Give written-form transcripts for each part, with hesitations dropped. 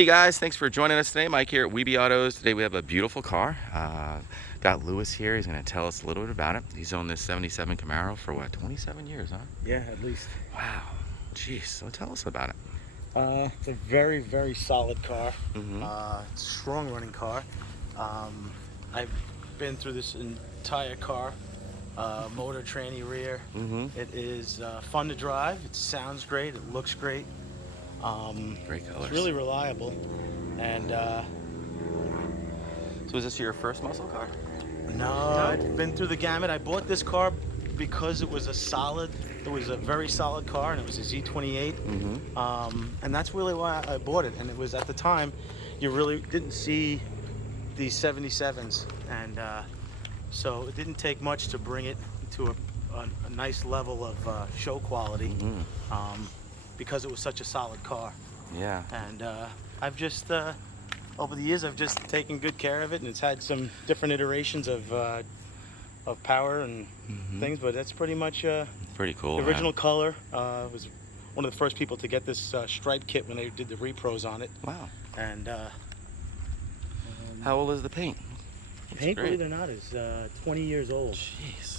Hey guys, thanks for joining us today. Mike here at Weeby Autos. Today we have a beautiful car. Got Lewis here. He's going to tell us a little bit about it. He's owned this 77 Camaro for what, 27 years, huh? Yeah, at least. Wow. Jeez. So tell us about it. It's a very, very solid car. Mm-hmm. It's a strong running car. I've been through this entire car. Motor, tranny, rear. Mm-hmm. It is fun to drive. It sounds great. It looks great. Great colors. It's really reliable. And so is this your first muscle car? no, I've been through the gamut. I bought this car because it was a very solid car, and it was a Z28. Mm-hmm. And that's really why I bought it. And it was at the time, you really didn't see these 77s, and so it didn't take much to bring it to a nice level of show quality. Mm-hmm. Because it was such a solid car. Yeah. And I've just over the years I've just taken good care of it, and it's had some different iterations of power and things, but that's pretty much Pretty cool. the original color. Was one of the first people to get this stripe kit when they did the repros on it. Wow. And How old is the paint? paint, believe it or not, is 20 years old. Jeez.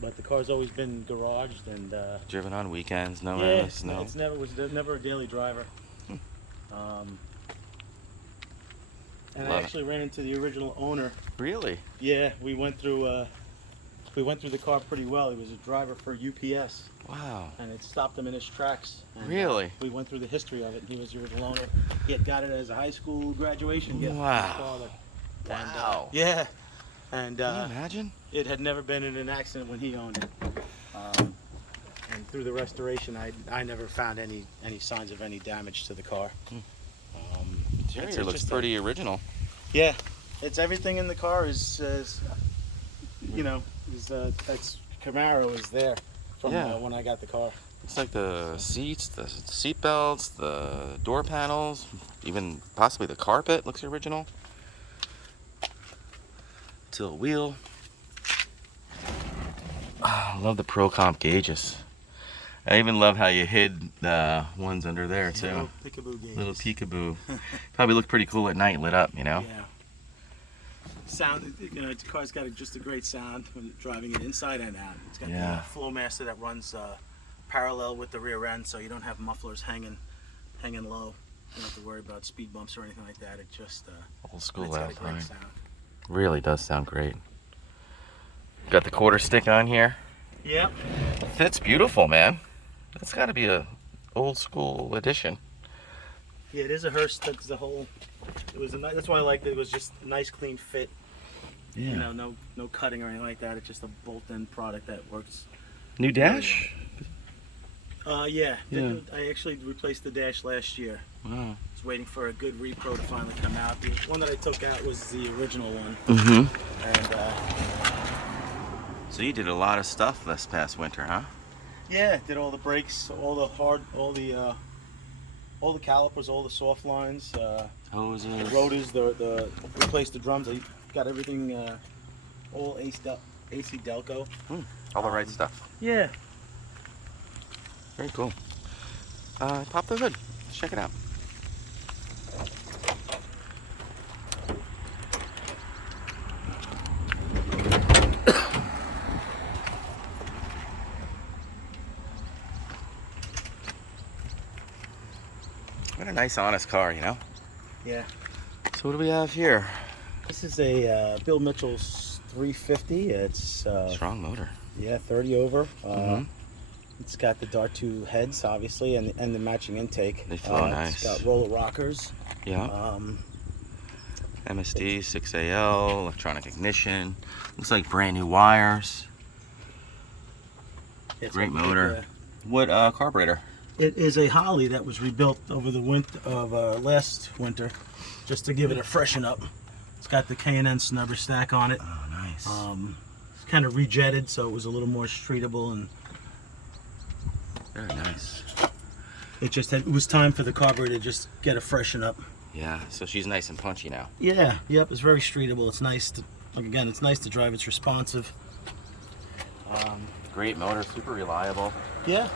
But the car's always been garaged and Driven on weekends, no yeah, rain, snow. it's never a daily driver. And Love I actually ran into the original owner. Really? Yeah, we went through the car pretty well. He was a driver for UPS, Wow. and it stopped him in his tracks. And, Really? we went through the history of it. He was the original owner. He had got it as a high school graduation gift. Wow. From his father. And, Wow. yeah, and Can you imagine? it had never been in an accident when he owned it. And through the restoration, I never found any signs of any damage to the car. Interior looks pretty original. Yeah, it's everything in the car is you know, that's Camaro is there from when I got the car. It's like the seats, the seat belts, the door panels, even possibly the carpet looks original. Tilt wheel. I love the Pro Comp gauges. I even love how you hid the ones under there too. Little peekaboo gauges. Little peekaboo. Probably look pretty cool at night lit up, you know? Yeah. Sound, you know, the car's got just a great sound when you're driving it inside and out. It's got the Flowmaster that runs parallel with the rear end, so you don't have mufflers hanging low. You don't have to worry about speed bumps or anything like that. It just Old school it's got a outside. great sound. Really does sound great. Got the quarter stick on here. Yep. Fits beautiful, man. That's got to be a old school edition. Yeah, it is a Hurst. That's the whole. It was that's why I liked it. It was just a nice, clean fit. Yeah. You know, no cutting or anything like that. It's just a bolt-in product that works. New dash? Yeah. Yeah. I actually replaced the dash last year. Wow. I was waiting for a good repro to finally come out. The one that I took out was the original one. Mm-hmm. And So you did a lot of stuff this past winter, huh? yeah, did all the brakes, all the calipers, all the soft lines, Hoses. the rotors, the replaced the drums. I got everything all AC Delco. All the right stuff. Yeah. Very cool. Pop the hood. Let's check it out. What a nice, honest car, you know? Yeah. So what do we have here? This is a Bill Mitchell's 350. It's Strong motor. yeah, 30 over. It's got the Dart 2 heads, obviously, and the matching intake. They flow nice. It's got roller rockers. Yeah. MSD, 6AL, electronic ignition. Looks like brand new wires. It's Great a motor. What carburetor? It is a Holley that was rebuilt over the winter of last winter, just to give it a freshen up. It's got the K&N Snubber stack on it. Oh, nice. It's kind of rejetted, so it was a little more streetable, and Very nice. it was time for the carburetor to just get a freshen up. Yeah, so she's nice and punchy now. Yeah, yep, it's very streetable. It's nice to, like, again, it's nice to drive. It's responsive. Great motor, super reliable. Yeah,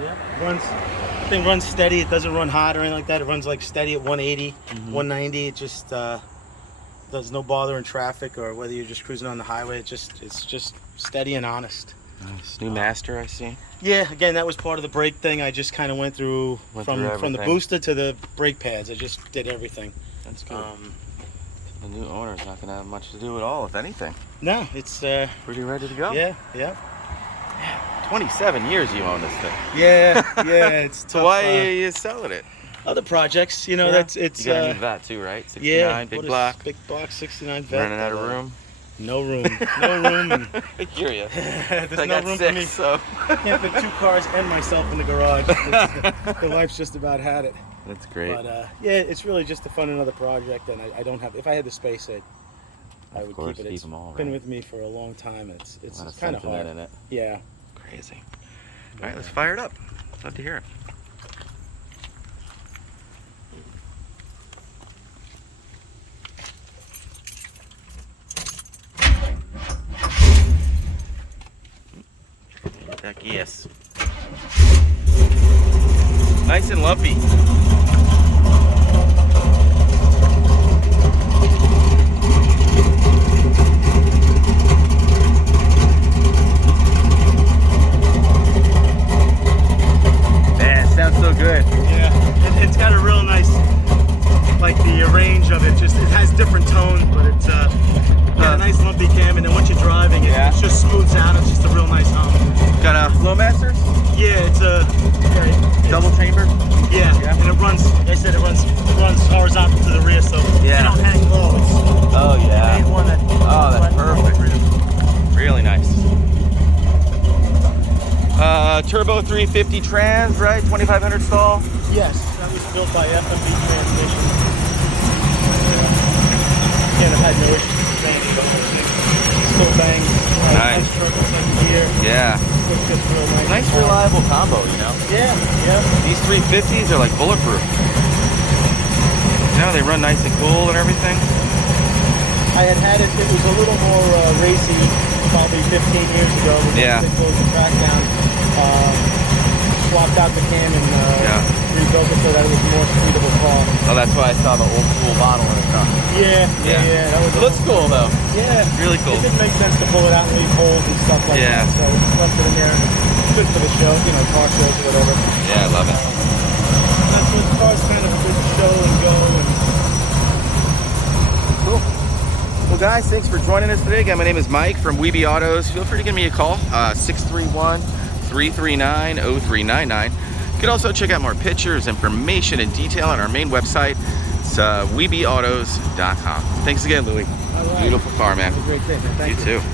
Yeah, thing runs steady. It doesn't run hot or anything like that. It runs like steady at 180, 190. It just does no bother in traffic or whether you're just cruising on the highway. It's just steady and honest. Nice. New master, I see. Yeah, again, that was part of the brake thing. I just kind of went through from the booster to the brake pads. I just did everything. That's good. The new owner's not going to have much to do at all, if anything. No, it's pretty ready to go. Yeah, yeah. 27 years you own this thing. Yeah, yeah. It's tough. So why are you selling it? Other projects, you know, it's you got a new vet too, right? 69, yeah, big block. Big block, 69 vet. Running out of room. No room. No room. And I hear you. there's I no got room 6, for me. so Can't fit 2 cars and myself in the garage. The wife's just about had it. That's great. But yeah, it's really just a fun another project, and I don't have. If I had the space, I would keep it. It's them all, been right? with me for a long time. It's kind of hard. in it. Yeah. Crazy. All right, let's fire it up. Love to hear it. Heck yes. Nice and lumpy. Man, it sounds so good. Yeah, it's got a real nice, like the range of it. Just it has different tones, but it's got a nice lumpy cam, and then once you're driving, it just smooths out. It's just a real nice hum. Got a Flowmaster? Yeah, it's a Double chamber? Yeah, and it runs. Like I said, it runs horizontal to the rear, so you don't hang low. Oh yeah. It's one that. Oh, that's perfect. Really nice. Turbo 350 trans, right? 2500 stall. Yes, that was built by FMB Transmission. Again, I've had no issues with the thing. Still bangs. Nice. Gear. Yeah. It's real nice. Nice reliable combo, you know? Yeah, yeah. These 350s are like bulletproof. You know, they run nice and cool and everything. I had it was a little more racy probably 15 years ago. Yeah. They closed the track down. Swapped out the cam and rebuilt it so that it was a more suitable car. Oh, that's why I saw the old school model in the car. Yeah. That was It looks cool though. Yeah. Really cool. It didn't make sense to pull it out and leave holes and stuff like that. So we just left it in there. Good for the show, you know, car shows or whatever. Yeah, I love it. That's what cars kind of good to show and go. And cool. Well, guys, thanks for joining us today. Again, my name is Mike from Weeby Autos. Feel free to give me a call, 631-339-0399. You can also check out more pictures, information, and detail on our main website. It's weebyautos.com. Thanks again, Louie. all right. Beautiful car, man. Have a great day, man. Thank you. You too.